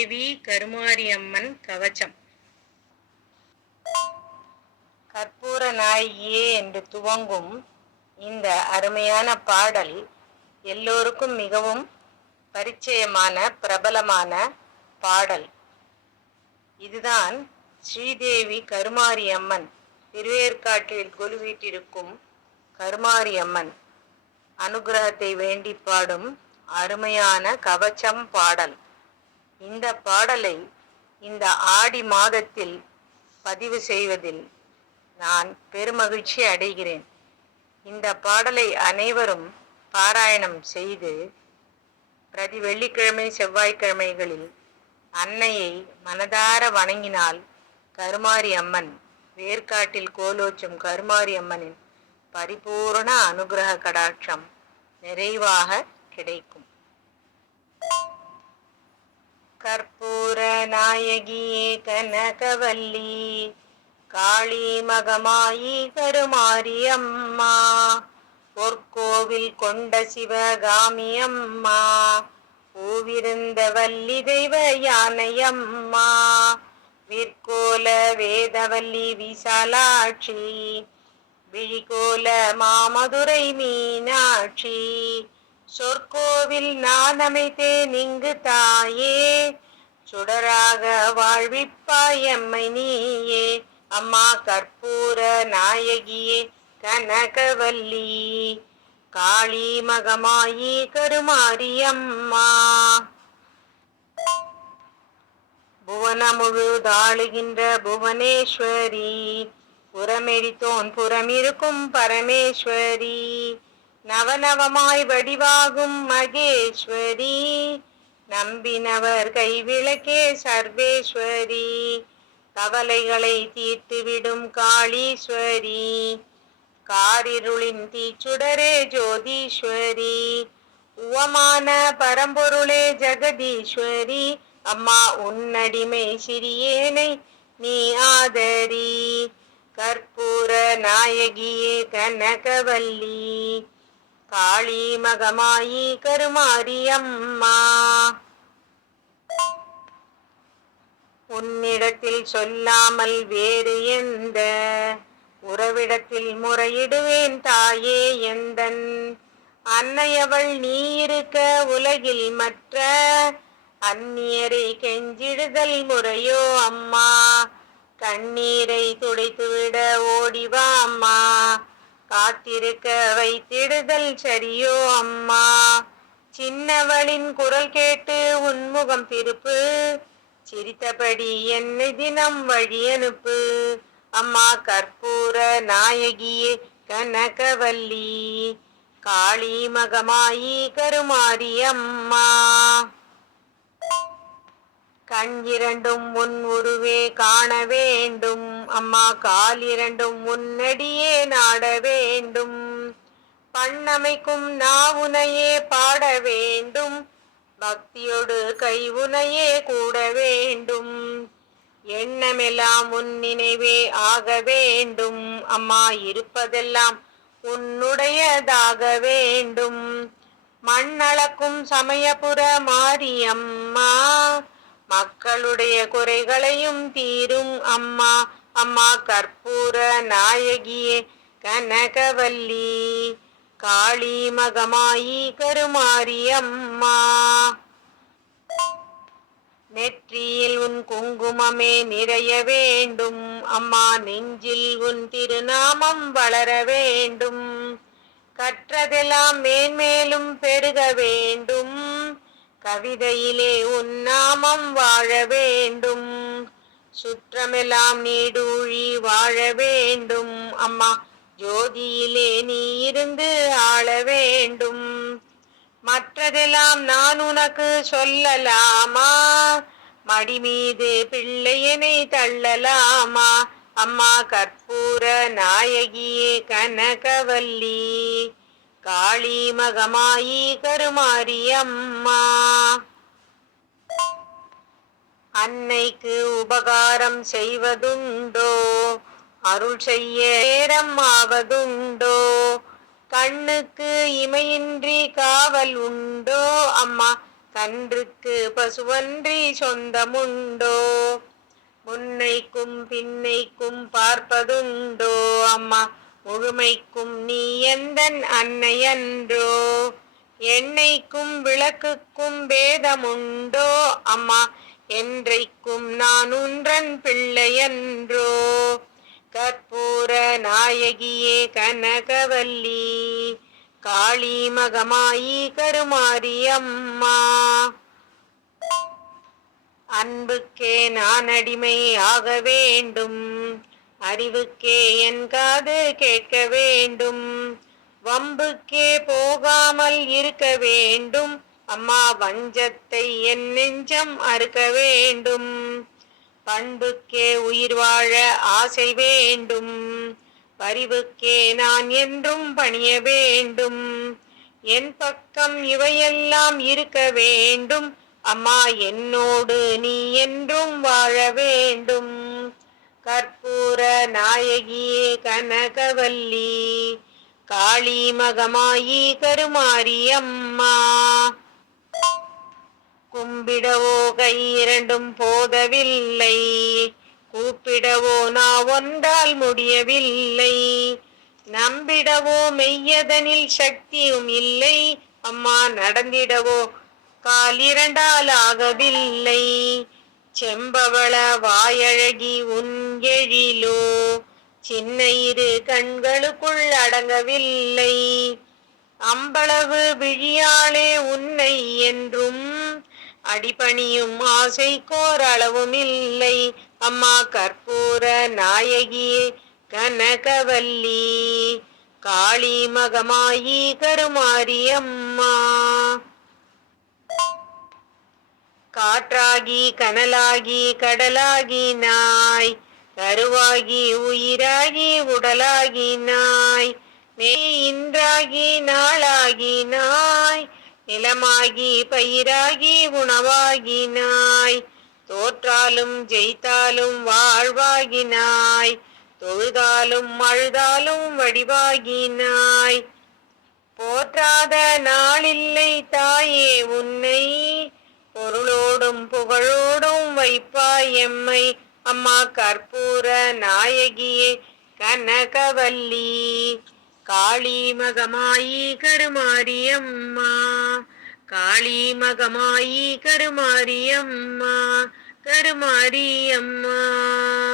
தேவி கருமாரியம்மன் கவச்சம். கற்பூர நாயியே என்று துவங்கும் இந்த அருமையான பாடல் எல்லோருக்கும் மிகவும் பரிச்சயமான பிரபலமான பாடல். இதுதான் ஸ்ரீதேவி கருமாரியம்மன் திருவேற்காட்டில் கொலுவீட்டிருக்கும் கருமாரியம்மன் அனுகிரகத்தை வேண்டி பாடும் அருமையான கவச்சம் பாடல். இந்த பாடலை இந்த ஆடி மாதத்தில் பதிவு செய்வதில் நான் பெருமகிழ்ச்சி அடைகிறேன். இந்த பாடலை அனைவரும் பாராயணம் செய்து பிரதி வெள்ளிக்கிழமை செவ்வாய்க்கிழமைகளில் அன்னையை மனதார வணங்கினால் கருமாரி அம்மன் வேர்க்காட்டில் கோலோச்சும் கருமாரி அம்மனின் பரிபூரண அனுகிரக கடாட்சம் நிறைவாக கிடைக்கும். கற்பூர நாயகியே கனகவல்லி காளி மகமாயி கருமாரி அம்மா பொற்கோவில் கொண்ட சிவகாமி அம்மா பூவிருந்த வல்லி தெய்வ யானையம்மா விற்கோல வேதவல்லி விசாலாட்சி விழிகோல மாமதுரை மீனாட்சி சொற்கோவில் நான் அமைத்தேன் இங்கு தாயே. சுடராக வாழ்விப்பாய் எம்மை நீயே. அம்மா கற்பூர நாயகியே கனகவல்லி. காளி மகமாயி கருமாரியம்மா. புவனமுழு புவனமுழுதாளுகின்ற புவனேஸ்வரி. புறமெடித்தோன் புறமிருக்கும் பரமேஸ்வரி. நவநவமாய் வடிவாகும் மகேஸ்வரி. நம்பினவர் கைவிளக்கே சர்வேஸ்வரி. கவலைகளை தீர்த்துவிடும் காளீஸ்வரி. காரிருளின் தீச்சுடரே ஜோதீஸ்வரி. உவமான பரம்பொருளே ஜெகதீஸ்வரி. அம்மா உன்னடிமை சிறியேனை நீ ஆதரி. கற்பூர நாயகியே கனகவல்லி. காளி மகமாயி கருமாரியம்மா. உன்னிடத்தில் சொல்லாமல் வேறு எந்த உறவிடத்தில் முறையிடுவேன் தாயே எந்தன். அன்னையவள் நீ இருக்க உலகில் மற்ற அந்நியரை கெஞ்சிடுதல் முறையோ அம்மா. கண்ணீரை துடைத்துவிட ஓடிவா அம்மா. காத்திருக்க வைத்திடுதல் சரியோ அம்மா. சின்னவளின் குரல் கேட்டு உன்முகம் திருப்பு. சிரித்தபடி என்னை தினம் வழி அனுப்பு. அம்மா கற்பூர நாயகியே கனகவல்லி. காளி மகமாயி கருமாரி அம்மா. கண் இரண்டும் உன் உருவே காண வேண்டும். அம்மா கால் இரண்டும் உன்னடியே நாட வேண்டும். பண்ணமைக்கும் நாவுனையே பாட வேண்டும். பக்தியோடு கைவுனையே கூட வேண்டும். எண்ணமெல்லாம் உன் நினைவே ஆக வேண்டும். அம்மா இருப்பதெல்லாம் உன்னுடையதாக வேண்டும். மண்ணளக்கும் சமயபுர மாரியம்மா மக்களுடைய குறைகளையும் தீரும் அம்மா அம்மா கற்பூர நாயகியே கனகவல்லி காளி மகமாயி கருமாரி அம்மா. நெற்றியில் உன் குங்குமமே நிறைய வேண்டும் அம்மா நெஞ்சில் உன் திருநாமம் வளர வேண்டும். கற்றதெல்லாம் மேன்மேலும் பெருக வேண்டும் கவிதையிலே உன்னாமம் வாழ வேண்டும். சுற்றமெல்லாம் நீடூழி வாழ வேண்டும். அம்மா ஜோதியிலே நீ இருந்து ஆள வேண்டும். மற்றதெல்லாம் நான் உனக்கு சொல்லலாமா? மடி மீது பிள்ளையனை தள்ளலாமா? அம்மா கற்பூர நாயகியே கனகவல்லி. காளி மகமாயி கருமாரி அம்மா அன்னைக்கு உபகாரம் செய்வதுண்டோ அருள் செய்ய நேரம் ஆவதுண்டோ கண்ணுக்கு இமையின்றி காவல் உண்டோ அம்மா கன்றுக்கு பசுவன்றி சொந்தமுண்டோ முன்னைக்கும் பின்னைக்கும் பார்ப்பதுண்டோ அம்மா முழுமைக்கும் நீ எந்தன் அன்னையன்றோ? என்னைக்கும் விளக்குக்கும் பேதமுண்டோ? அம்மா என்றைக்கும் நான் உன்றன் பிள்ளையன்றோ? கற்பூர நாயகியே கனகவல்லி காளி மகமாயி கருமாரி அம்மா. அன்புக்கே நான் அடிமை ஆக வேண்டும். அறிவுக்கே என் காது கேட்க வேண்டும். வம்புக்கே போகாமல் இருக்க வேண்டும். அம்மா வஞ்சத்தை என் நெஞ்சம் அறுக்க வேண்டும். பண்புக்கே உயிர் வாழ ஆசை வேண்டும். பரிவுக்கே நான் என்றும் பணிய வேண்டும். என் பக்கம் இவையெல்லாம் இருக்க வேண்டும். அம்மா என்னோடு நீ என்றும் வாழ வேண்டும். கற்பூர நாயகியே கனகவல்லி காளி மகமாயி கருமாரி அம்மா. கும்பிடவோ கை இரண்டும் போதவில்லை கூப்பிடவோ நான் ஒன்றால் முடியவில்லை. நம்பிடவோ மெய்யதனில் சக்தியும் இல்லை அம்மா நடந்திடவோ கால் இரண்டால் ஆகவில்லை. செம்பவள வாயழகி உன் எழிலோ சின்ன இரு கண்களுக்குள் அடங்கவில்லை. அம்பளவு விழியாளே உன்னை என்றும் அடிபணியும் ஆசைக்கோர் அளவும் இல்லை அம்மா கற்பூர நாயகியே கனகவல்லி காளி மகமாயி கருமாரி அம்மா காற்றாகி கனலாகி கடலாகி நாய் கருவாகி உயிராகி உடலாகி நாய் நெய் இன்றாகி நாளாகி நாய் நிலமாகி பயிராகி உணவாகி நாய் தோற்றாலும் ஜெயித்தாலும் வாழ்வாகி நாய் தொழுதாலும் அழுதாலும் வடிவாகினாய் போற்றாத நாளில்லை தாயே உன்னை பொருளோடும் புகழோடும் வைப்பாய் எம்மை. அம்மா கற்பூர நாயகியே கனகவல்லி. காளி மகமாயி கருமாரி அம்மா. காளி மகமாயி கருமாரி அம்மா. கருமாரி அம்மா.